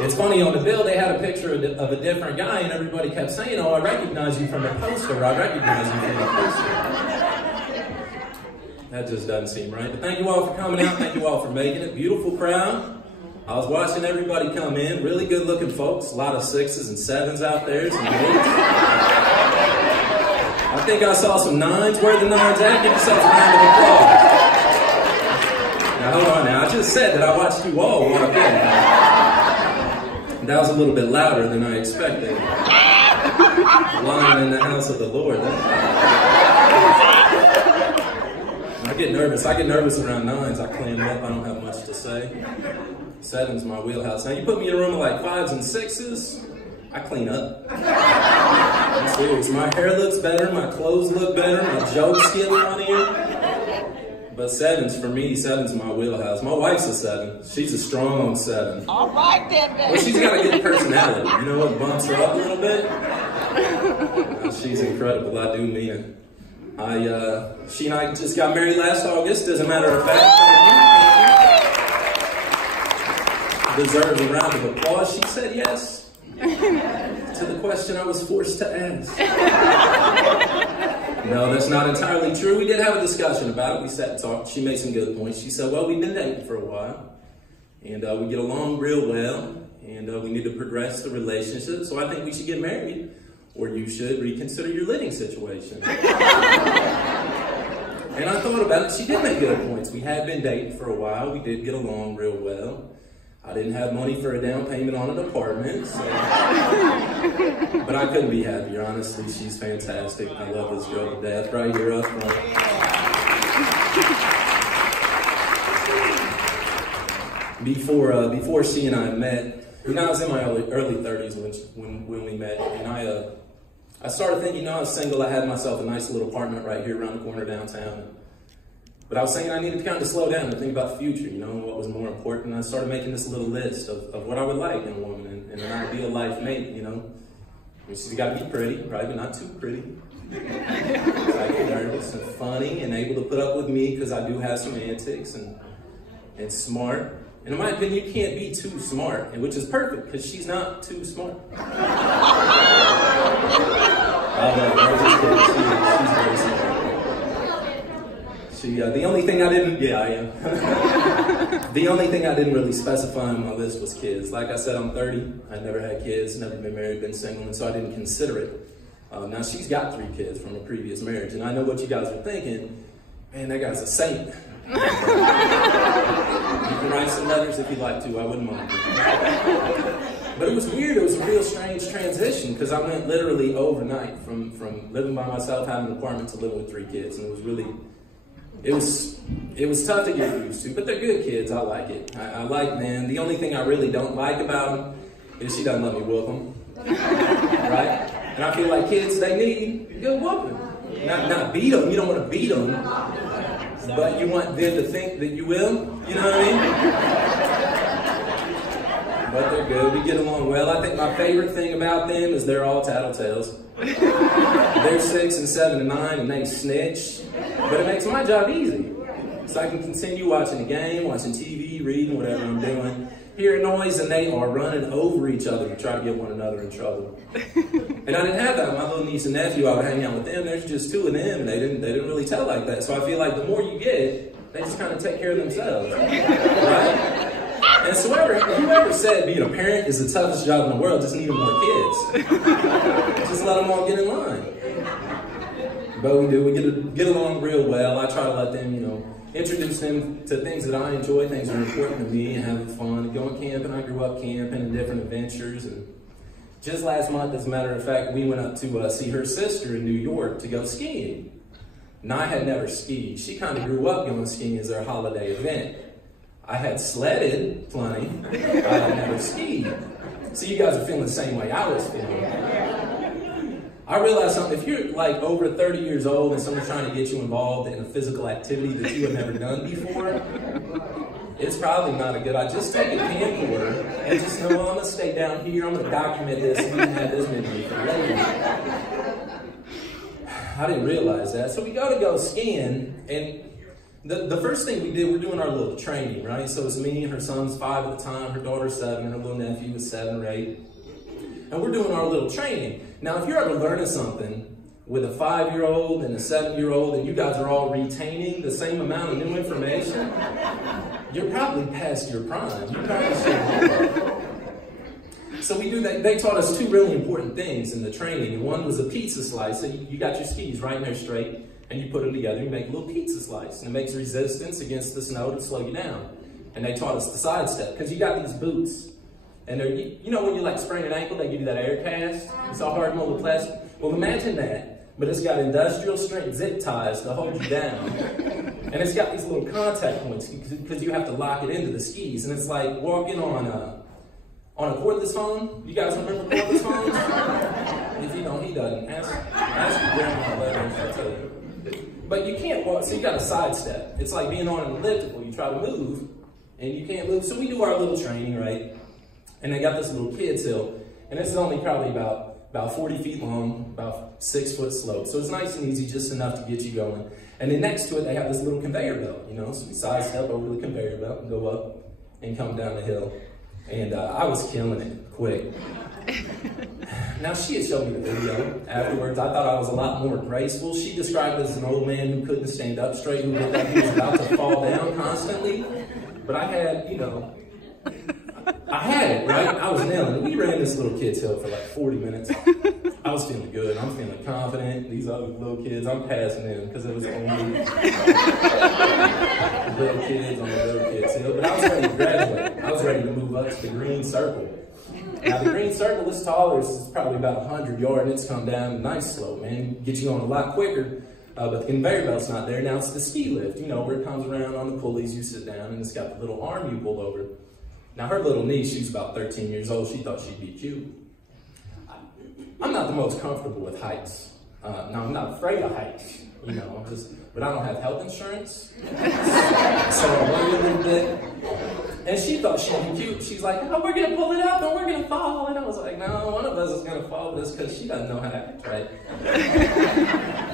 It's funny, on the bill they had a picture of a different guy, and everybody kept saying, "Oh, I recognize you from the poster. I recognize you from the poster." That just doesn't seem right. But thank you all for coming out. Thank you all for making it. Beautiful crowd. I was watching everybody come in. Really good looking folks. A lot of 6s and 7s out there. Some 8s. I think I saw some 9s. Where are the 9s at? Give yourselves a round of applause. Now hold on now. I just said that I watched you all walk in. That was a little bit louder than I expected. Lying in the house of the Lord. I get nervous. I get nervous around 9s. I clam up. I don't have much to say. 7's my wheelhouse. Now you put me in a room of like 5s and 6s, I clean up. I'm serious. My hair looks better. My clothes look better. My jokes get funnier. But 7's for me. 7's my wheelhouse. My wife's a 7. She's a strong 7. All right then, baby. Well, she's got a good personality. You know what bumps her up a little bit? She's incredible. I do mean it. She and I just got married last August, as a matter of fact. Deserves a round of applause. She said yes to the question I was forced to ask. No, that's not entirely true. We did have a discussion about it. We sat and talked. She made some good points. She said, well, we've been dating for a while, and we get along real well, and we need to progress the relationship, so I think we should get married, or you should reconsider your living situation. And I thought about it. She did make good points. We had been dating for a while. We did get along real well. I didn't have money for a down payment on an apartment, so. But I couldn't be happier, honestly. She's fantastic. I love this girl to death. Right here up front. Before she and I met, I was in my early 30s when we met, and I started thinking, I was single. I had myself a nice little apartment right here around the corner downtown. But I was saying I needed to kind of slow down and think about the future, and what was more important. I started making this little list of what I would like in a woman and an ideal life mate, She's got to be pretty, right, but not too pretty. I get nervous and funny and able to put up with me because I do have some antics, and smart. And in my opinion, you can't be too smart, which is perfect because she's not too smart. She's very smart. The only thing I didn't, I am. The only thing I didn't really specify on my list was kids. Like I said, I'm 30. I never had kids, never been married, been single, and so I didn't consider it. Now she's got 3 kids from a previous marriage, and I know what you guys are thinking. Man, that guy's a saint. You can write some letters if you'd like to. I wouldn't mind. But it was weird. It was a real strange transition because I went literally overnight from living by myself, having an apartment, to living with 3 kids, and it was really. It was tough to get used to, but they're good kids. I like it. I like, man. The only thing I really don't like about them is she doesn't let me whoop them, right? And I feel like kids, they need a good whooping. Not beat them. You don't want to beat them, but you want them to think that you will. You know what I mean? But they're good. We get along well. I think my favorite thing about them is they're all tattletales. They're 6 and 7 and 9, and they snitch. But it makes my job easy. So I can continue watching the game, watching TV, reading, whatever I'm doing, hearing noise, and they are running over each other to try to get one another in trouble. And I didn't have that. My little niece and nephew, I would hang out with them. There's just 2 of them, and they didn't really tell like that. So I feel like the more you get, they just kind of take care of themselves. Right? And so whoever said being a parent is the toughest job in the world, just needing more kids. Just let them all get in line. But we do. We get along real well. I try to let them, introduce them to things that I enjoy, things that are important to me, and having fun, and going camping. I grew up camping and different adventures. And just last month, as a matter of fact, we went up to see her sister in New York to go skiing. Now, I had never skied. She kind of grew up going skiing as their holiday event. I had sledded plenty. I had never skied. So you guys are feeling the same way I was feeling. I realized something. If you're like over 30 years old and someone's trying to get you involved in a physical activity that you have never done before, it's probably not a good idea. Just take a camcorder and just know, well, I'm going to stay down here. I'm going to document this. I'm going to have this memory for later. I didn't realize that. So we go skiing, and The first thing we did, we're doing our little training, right? So it's me, her son's 5 at the time, her daughter's 7, and her little nephew was 7 or 8. And we're doing our little training. Now, if you're ever learning something with a 5-year-old and a 7-year-old, and you guys are all retaining the same amount of new information, you're probably past your prime. You probably should. So we do that. They taught us 2 really important things in the training. And one was a pizza slice. So you got your skis right in there straight, and you put them together, you make a little pizza slice. And it makes resistance against the snow to slow you down. And they taught us the sidestep, because you got these boots. And they're, you know when you like sprain an ankle, they give you that air cast? It's all hard molded plastic. Well, imagine that, but it's got industrial strength zip ties to hold you down. And it's got these little contact points, because you have to lock it into the skis. And it's like walking on a cordless phone. You guys remember cordless phones? If you don't, he doesn't. Ask your grandma later, she'll tell you. But you can't walk, so you got to sidestep. It's like being on an elliptical. You try to move, and you can't move. So we do our little training, right? And they got this little kid's hill, and this is only probably about 40 feet long, about 6 foot slope. So it's nice and easy, just enough to get you going. And then next to it, they have this little conveyor belt, you know? So we sidestep over the conveyor belt and go up and come down the hill. And I was killing it quick. Now, she had showed me the video afterwards. I thought I was a lot more graceful. She described it as an old man who couldn't stand up straight, who looked like he was about to fall down constantly. But I had, you know, I had it, right? I was nailing it. We ran this little kid's hill for like 40 minutes. I was feeling good. I'm feeling confident. These other little kids, I'm passing in because it was only little kids on the little kids hill. But I was ready to graduate. I was ready to move up to the green circle. Now the green circle is taller. It's probably about 100 yards, and it's come down a nice slope, man. Get you going a lot quicker. But the conveyor belt's not there. Now it's the ski lift, you know, where it comes around on the pulleys. You sit down, and it's got the little arm you pull over. Now her little niece, she's about 13 years old. She thought she'd be cute. I'm not the most comfortable with heights. Now I'm not afraid of heights, you know, but I don't have health insurance. So I worry a little bit. And she thought she'd be cute. She's like, oh, we're gonna pull it up and we're gonna fall. And I was like, no, one of us is gonna fall with this because she doesn't know how to act right.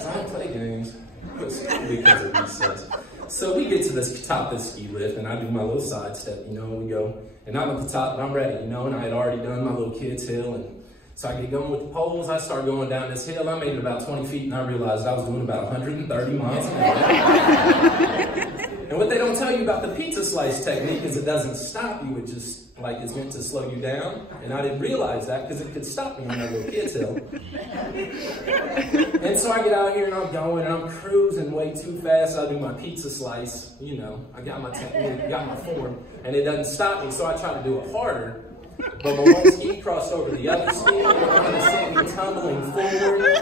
So I don't play games. Because of recess. So we get to this top of the ski lift, and I do my little side step, you know, and we go, and I'm at the top, and I'm ready, you know, and I had already done my little kid's hill, and so I get going with the poles. I start going down this hill. I made it about 20 feet, and I realized I was doing about 130 miles an hour. And what they don't tell you about the pizza slice technique is it doesn't stop you. It just, like, it's meant to slow you down. And I didn't realize that because it could stop me on that little kid's hill. And so I get out here and I'm going and I'm cruising way too fast. I do my pizza slice, you know. I got my technique, got my form, and it doesn't stop me. So I try to do it harder. But my one ski crossed over the other ski, and it kind of sent me tumbling forward.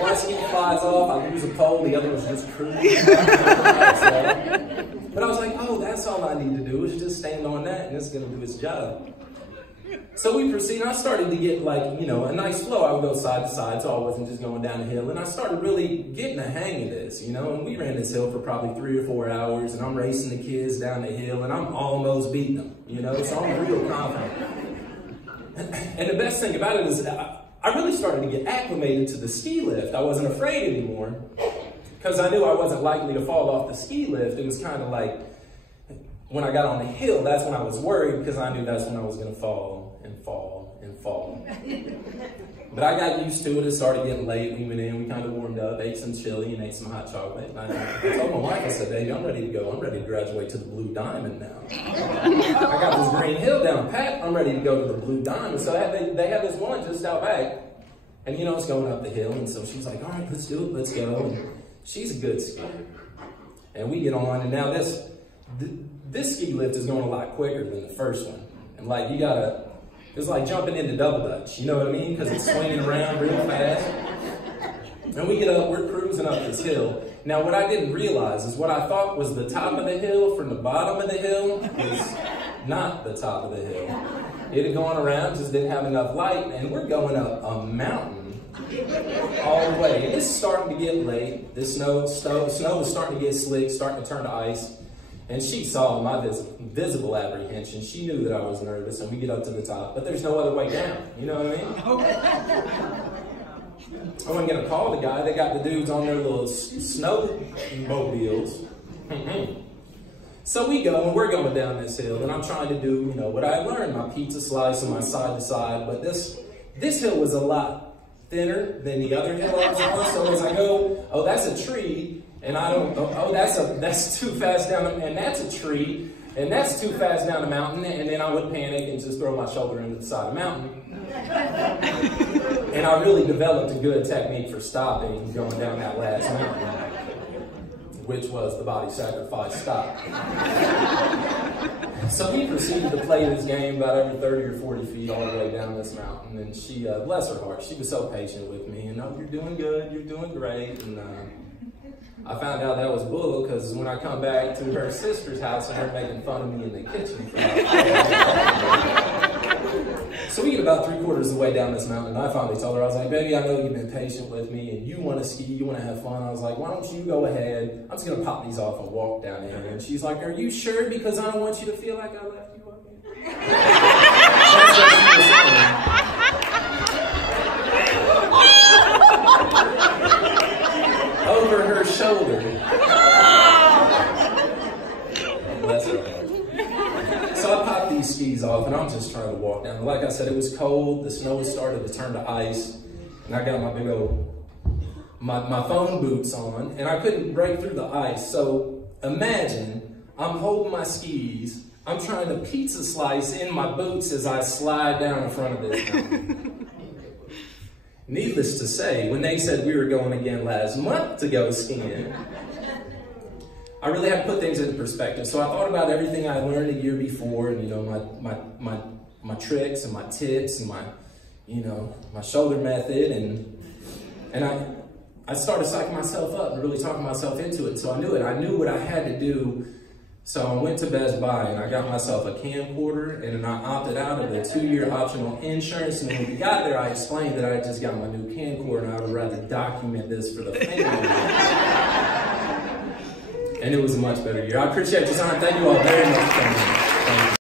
One ski flies off, I lose a pole, the other was just cruising. But I was like, oh, that's all I need to do is just stand on that and it's gonna do its job. So we proceeded. I started to get, like, you know, a nice flow. I would go side to side, so I wasn't just going down the hill. And I started really getting a hang of this, you know. And we ran this hill for probably 3 or 4 hours, and I'm racing the kids down the hill, and I'm almost beating them, you know. So I'm real confident. And the best thing about it is I really started to get acclimated to the ski lift. I wasn't afraid anymore because I knew I wasn't likely to fall off the ski lift. It was kind of like when I got on the hill, that's when I was worried because I knew that's when I was going to fall and fall and fall. But I got used to it. It started getting late. We went in, we kind of warmed up, ate some chili and ate some hot chocolate. And I told my wife, I said, baby, I'm ready to go. I'm ready to graduate to the Blue Diamond now. I got this green hill down pat. I'm ready to go to the Blue Diamond. So they had this one just out back. And, you know, it's going up the hill. And so she's like, all right, let's do it. Let's go. And she's a good skier. And we get on. And now this ski lift is going a lot quicker than the first one. And, like, you got to... It's like jumping into double dutch, you know what I mean? Because it's swinging around real fast. And we get up, we're cruising up this hill. Now, what I didn't realize is what I thought was the top of the hill from the bottom of the hill is not the top of the hill. It had gone around, just didn't have enough light, and we're going up a mountain all the way. And it's starting to get late. The snow was starting to get slick, starting to turn to ice. And she saw my visible apprehension. She knew that I was nervous, and we get up to the top, but there's no other way down. You know what I mean? I wasn't gonna call the guy. They got the dudes on their little snowmobiles, So we go, and we're going down this hill, and I'm trying to do, you know, what I learned, my pizza slice and my side to side, but this hill was a lot thinner than the other hill I was on. So as I go, oh, that's a tree, and I don't, oh, that's too fast down, and that's a tree, and that's too fast down the mountain, and then I would panic and just throw my shoulder into the side of the mountain. And I really developed a good technique for stopping going down that last mountain, which was the body sacrifice stop. So we proceeded to play this game about every 30 or 40 feet all the way down this mountain. And she, bless her heart, she was so patient with me. And, oh, you're doing good, you're doing great. And I found out that was bull, because when I come back to her sister's house and her making fun of me in the kitchen for so we get about 3/4 of the way down this mountain, and I finally told her, I was like, baby, I know you've been patient with me, and you want to ski, you want to have fun. I was like, why don't you go ahead? I'm just going to pop these off and walk down there. And she's like, are you sure? Because I don't want you to feel like I left you up here. That's what she was saying. Over her shoulder. Bless her. So I popped these skis off, and I'm just trying to walk down. Like I said, it was cold. The snow had started to turn to ice, and I got my big old, my phone boots on, and I couldn't break through the ice. So imagine I'm holding my skis. I'm trying to pizza slice in my boots as I slide down in front of this mountain. Needless to say, when they said we were going again last month to go skiing, I really had to put things into perspective. So I thought about everything I learned a year before, and, you know, my tricks and my tips and my, you know, my shoulder method, and I started psyching myself up and really talking myself into it. So I knew it. I knew what I had to do. So I went to Best Buy and I got myself a camcorder, and then I opted out of the 2-year optional insurance. And when we got there, I explained that I had just got my new camcorder and I would rather document this for the family. And it was a much better year. I appreciate your time. Thank you all very much for coming. Thank you.